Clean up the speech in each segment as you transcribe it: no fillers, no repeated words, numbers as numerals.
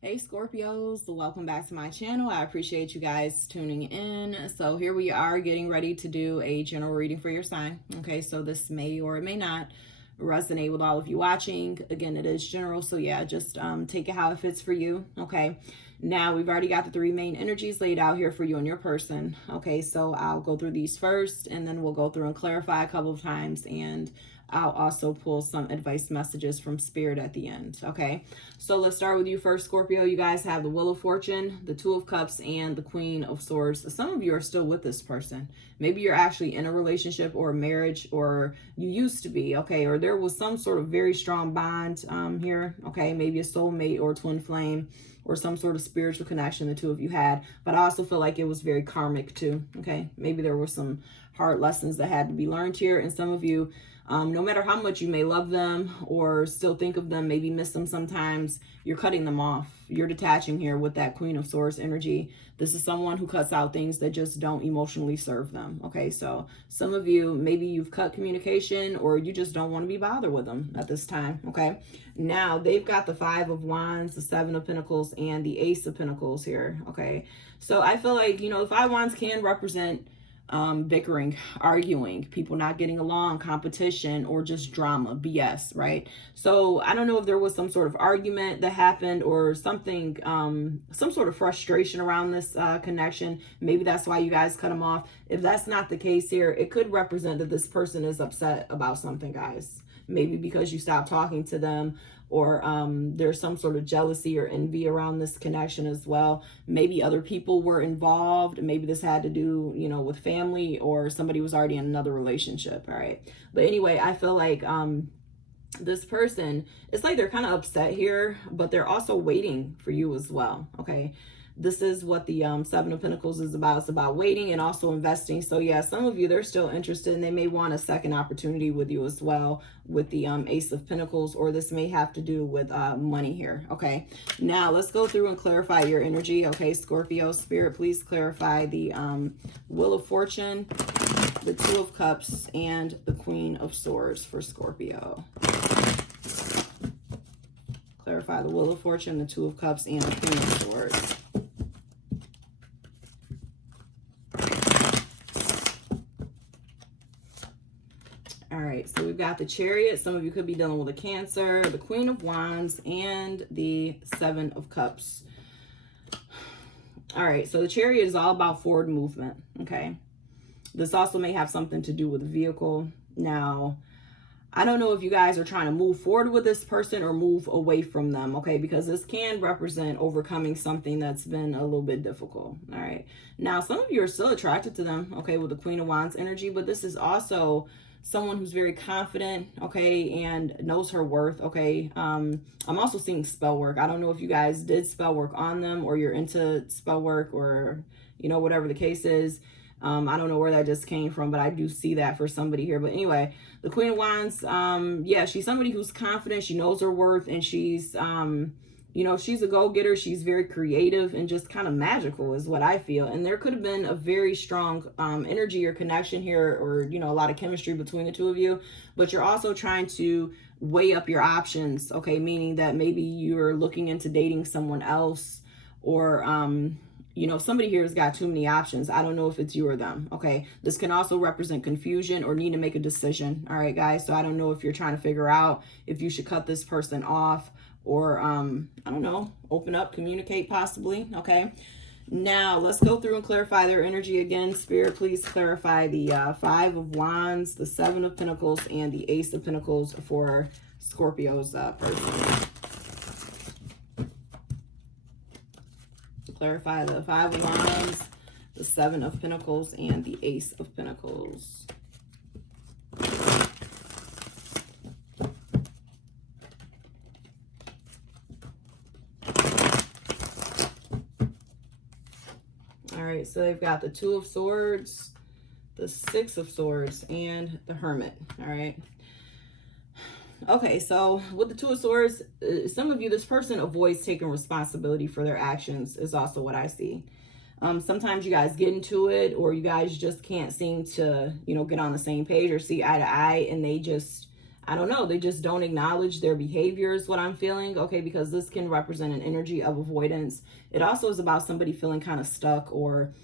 Hey Scorpios, welcome back to my channel. I appreciate you guys tuning in. So here we are getting ready to do a general reading for your sign. Okay, so this may or it may not resonate with all of you watching. Again, it is general, so yeah, just take it how it fits for you. Okay, now we've already got the three main energies laid out here for you and your person. Okay, so I'll go through these first and then we'll go through and clarify a couple of times, and I'll also pull some advice messages from Spirit at the end. Okay, so let's start with you first, Scorpio. You guys have the Wheel of Fortune, the Two of Cups, and the Queen of Swords. Some of you are still with this person. Maybe you're actually in a relationship or a marriage, or you used to be, okay, or there was some sort of very strong bond here, okay, maybe a soulmate or twin flame or some sort of spiritual connection the two of you had. But I also feel like it was very karmic too, okay? Maybe there were some hard lessons that had to be learned here, and some of you, no matter how much you may love them or still think of them, maybe miss them sometimes, you're cutting them off. You're detaching here with that Queen of Swords energy. This is someone who cuts out things that just don't emotionally serve them. Okay, so some of you, maybe you've cut communication or you just don't want to be bothered with them at this time. Okay, now they've got the Five of Wands, the Seven of Pentacles, and the Ace of Pentacles here. Okay, so I feel like, you know, the Five of Wands can represent bickering, arguing, people not getting along, competition, or just drama, BS, right? So I don't know if there was some sort of argument that happened or something, some sort of frustration around this connection. Maybe that's why you guys cut them off. If that's not the case here, it could represent that this person is upset about something, guys. Maybe because you stopped talking to them, or there's some sort of jealousy or envy around this connection as well. Maybe other people were involved. Maybe this had to do, you know, with family, or somebody was already in another relationship. All right. But anyway, I feel like this person, it's like they're kind of upset here, but they're also waiting for you as well. Okay. This is what the Seven of Pentacles is about. It's about waiting and also investing. So yeah, some of you, they're still interested and they may want a second opportunity with you as well with the Ace of Pentacles, or this may have to do with money here. Okay, now let's go through and clarify your energy. Okay, Scorpio, Spirit, please clarify the Wheel of Fortune, the Two of Cups, and the Queen of Swords for Scorpio. Clarify the Wheel of Fortune, the Two of Cups, and the Queen of Swords. All right, so we've got the Chariot. Some of you could be dealing with a Cancer, the Queen of Wands, and the Seven of Cups. All right, so the Chariot is all about forward movement, okay? This also may have something to do with a vehicle. Now, I don't know if you guys are trying to move forward with this person or move away from them, okay? Because this can represent overcoming something that's been a little bit difficult, all right? Now, some of you are still attracted to them, okay, with the Queen of Wands energy, but this is also someone who's very confident, okay, and knows her worth, okay? I'm also seeing spell work. I don't know if you guys did spell work on them, or you're into spell work, or, you know, whatever the case is. I don't know where that just came from, but I do see that for somebody here. But anyway, the Queen of Wands, yeah, she's somebody who's confident. She knows her worth, and she's, you know, she's a go-getter. She's very creative and just kind of magical is what I feel. And there could have been a very strong energy or connection here, or, you know, a lot of chemistry between the two of you. But you're also trying to weigh up your options, okay? Meaning that maybe you're looking into dating someone else, or, you know, somebody here has got too many options. I don't know if it's you or them, okay? This can also represent confusion or need to make a decision, all right, guys? So I don't know if you're trying to figure out if you should cut this person off, or, I don't know, open up, communicate possibly, okay? Now, let's go through and clarify their energy again. Spirit, please clarify the Five of Wands, the Seven of Pentacles, and the Ace of Pentacles for Scorpio's person. Clarify the Five of Wands, the Seven of Pentacles, and the Ace of Pentacles. All right, so they've got the Two of Swords, the Six of Swords, and the Hermit. All right. Okay, so with the Two of Swords, some of you, this person avoids taking responsibility for their actions is also what I see. Sometimes you guys get into it, or you guys just can't seem to, you know, get on the same page or see eye to eye, and they just, I don't know, they just don't acknowledge their behavior is what I'm feeling, okay, because this can represent an energy of avoidance. It also is about somebody feeling kind of stuck or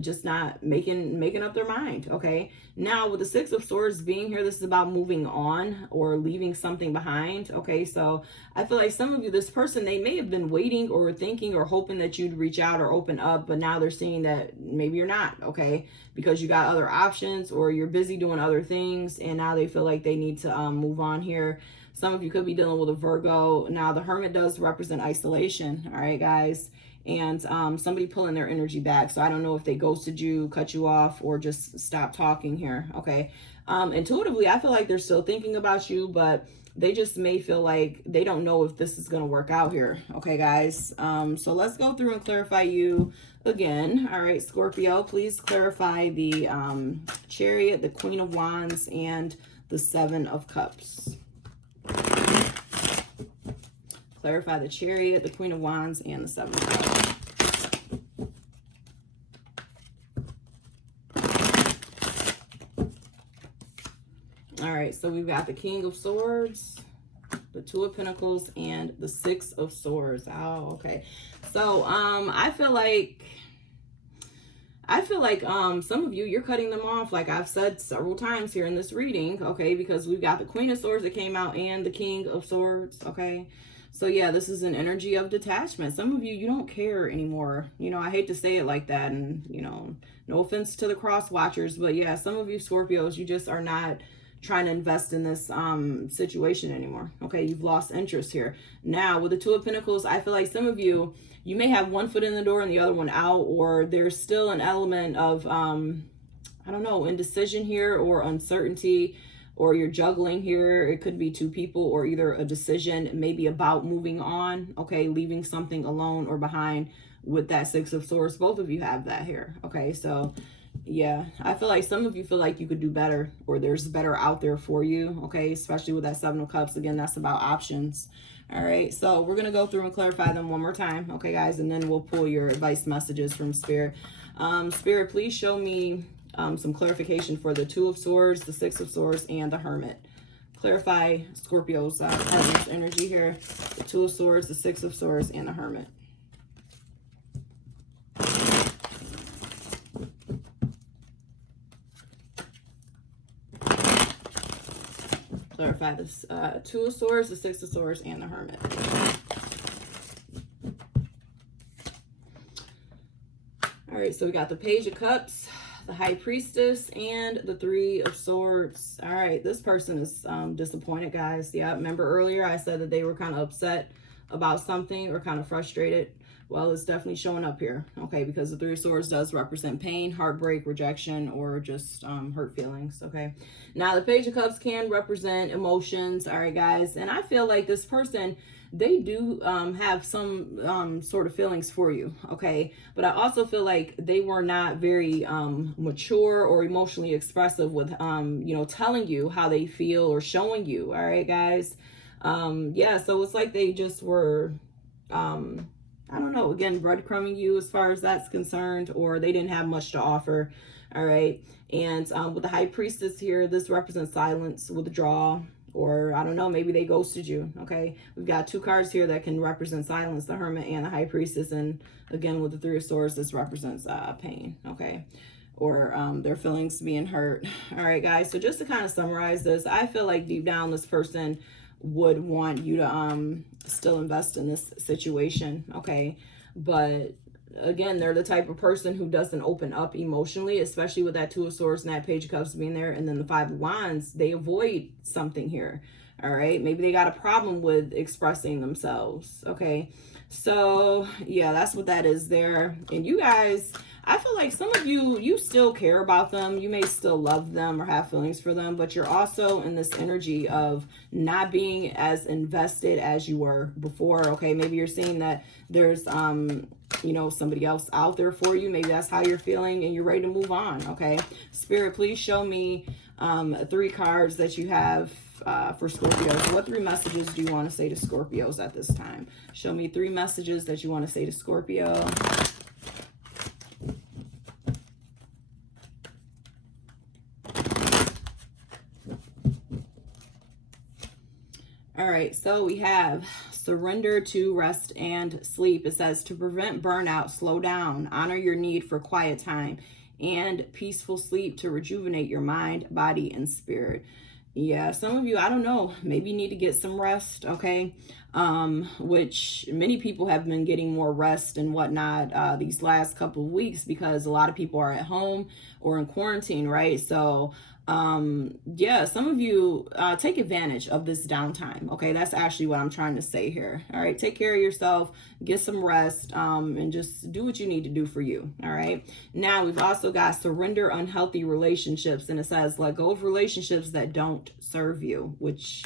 just not making up their mind, okay? Now with the Six of Swords being here, this is about moving on or leaving something behind, okay? So I feel like some of you, this person, they may have been waiting or thinking or hoping that you'd reach out or open up, but now they're seeing that maybe you're not, okay? Because you got other options or you're busy doing other things, and now they feel like they need to move on here. Some of you could be dealing with a Virgo. Now the Hermit does represent isolation, all right, guys? And somebody pulling their energy back. So I don't know if they ghosted you, cut you off, or just stop talking here, okay? Intuitively, I feel like they're still thinking about you, but they just may feel like they don't know if this is going to work out here, okay, guys? So let's go through and clarify you again. All right, Scorpio, please clarify the Chariot, the Queen of Wands, and the Seven of Cups. Clarify the Chariot, the Queen of Wands, and the Seven of Cups. All right, so we've got the King of Swords, the Two of Pentacles, and the Six of Swords. Oh, okay. So I feel like some of you, you're cutting them off, like I've said several times here in this reading, okay, because we've got the Queen of Swords that came out and the King of Swords, okay? So yeah, this is an energy of detachment. Some of you, you don't care anymore. You know, I hate to say it like that, and, you know, no offense to the cross watchers, but yeah, some of you Scorpios, you just are not trying to invest in this situation anymore, okay? You've lost interest here. Now, with the Two of Pentacles, I feel like some of you, you may have one foot in the door and the other one out, or there's still an element of, I don't know, indecision here or uncertainty, or you're juggling here. It could be two people, or either a decision maybe about moving on, okay, leaving something alone or behind with that Six of Swords. Both of you have that here, okay? So yeah, I feel like some of you feel like you could do better, or there's better out there for you, okay? Especially with that Seven of Cups. Again, that's about options. All right, so we're going to go through and clarify them one more time, okay, guys? And then we'll pull your advice messages from Spirit. Spirit, please show me some clarification for the Two of Swords, the Six of Swords, and the Hermit. Clarify Scorpio's partner's energy here. The Two of Swords, the Six of Swords, and the Hermit. Clarify this Two of Swords, the Six of Swords, and the Hermit. All right, so we got the Page of Cups, the High Priestess, and the Three of Swords. All right, this person is disappointed, guys. Yeah, remember earlier I said that they were kind of upset about something or kind of frustrated. Well, it's definitely showing up here, okay, because the Three of Swords does represent pain, heartbreak, rejection, or just hurt feelings, okay? Now, the Page of Cups can represent emotions, all right, guys? And I feel like this person, they do have some sort of feelings for you, okay? But I also feel like they were not very mature or emotionally expressive with, you know, telling you how they feel or showing you, all right, guys? Yeah, so it's like they just were... I don't know, again, breadcrumbing you as far as that's concerned, or they didn't have much to offer, all right? And with the High Priestess here, this represents silence, withdrawal, or I don't know, maybe they ghosted you, okay? We've got two cards here that can represent silence, the Hermit and the High Priestess, and again, with the Three of Swords, this represents pain, okay? Or their feelings being hurt. All right, guys, so just to kind of summarize this, I feel like deep down this person would want you to still invest in this situation, okay? But again, they're the type of person who doesn't open up emotionally, especially with that Two of Swords and that Page of Cups being there, and then the Five of Wands. They avoid something here, all right? Maybe they got a problem with expressing themselves, okay? So yeah, that's what that is there. And you guys, I feel like some of you, you still care about them. You may still love them or have feelings for them, but you're also in this energy of not being as invested as you were before, okay? Maybe you're seeing that there's, you know, somebody else out there for you. Maybe that's how you're feeling and you're ready to move on, okay? Spirit, please show me 3 cards that you have for Scorpios. What 3 messages do you want to say to Scorpios at this time? Show me 3 messages that you want to say to Scorpio. All right, so we have surrender to rest and sleep. It says to prevent burnout, slow down, honor your need for quiet time and peaceful sleep to rejuvenate your mind, body, and spirit. Yeah, some of you, I don't know, maybe you need to get some rest, okay? Which many people have been getting more rest and whatnot these last couple of weeks because a lot of people are at home or in quarantine, right? So yeah, some of you take advantage of this downtime, okay? That's actually what I'm trying to say here. All right, take care of yourself, get some rest, and just do what you need to do for you. All right, now we've also got surrender unhealthy relationships, and it says let go of relationships that don't serve you, which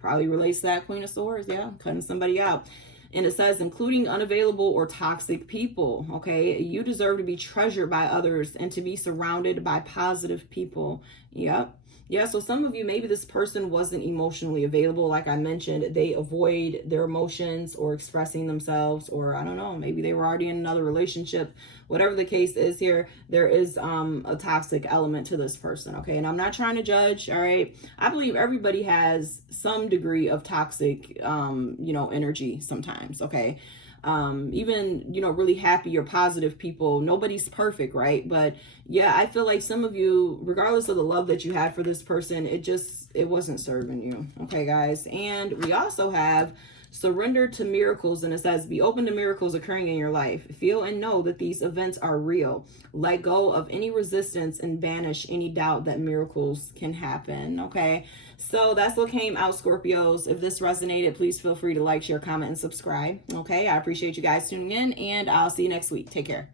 probably relates to that Queen of Swords. Yeah, cutting somebody out. And it says, including unavailable or toxic people. Okay, you deserve to be treasured by others and to be surrounded by positive people. Yep. Yeah, so some of you, maybe this person wasn't emotionally available. Like I mentioned, they avoid their emotions or expressing themselves, or I don't know, maybe they were already in another relationship. Whatever the case is here, there is a toxic element to this person, okay? And I'm not trying to judge, all right? I believe everybody has some degree of toxic, energy sometimes, okay? Even, really happy or positive people, nobody's perfect, right? But yeah, I feel like some of you, regardless of the love that you had for this person, it wasn't serving you. Okay, guys. And we also have surrender to miracles, and it says be open to miracles occurring in your life. Feel and know that these events are real. Let go of any resistance and banish any doubt that miracles can happen. Okay, so that's what came out, Scorpios. If this resonated, please feel free to like, share, comment, and subscribe. Okay, I appreciate you guys tuning in, and I'll see you next week. Take care.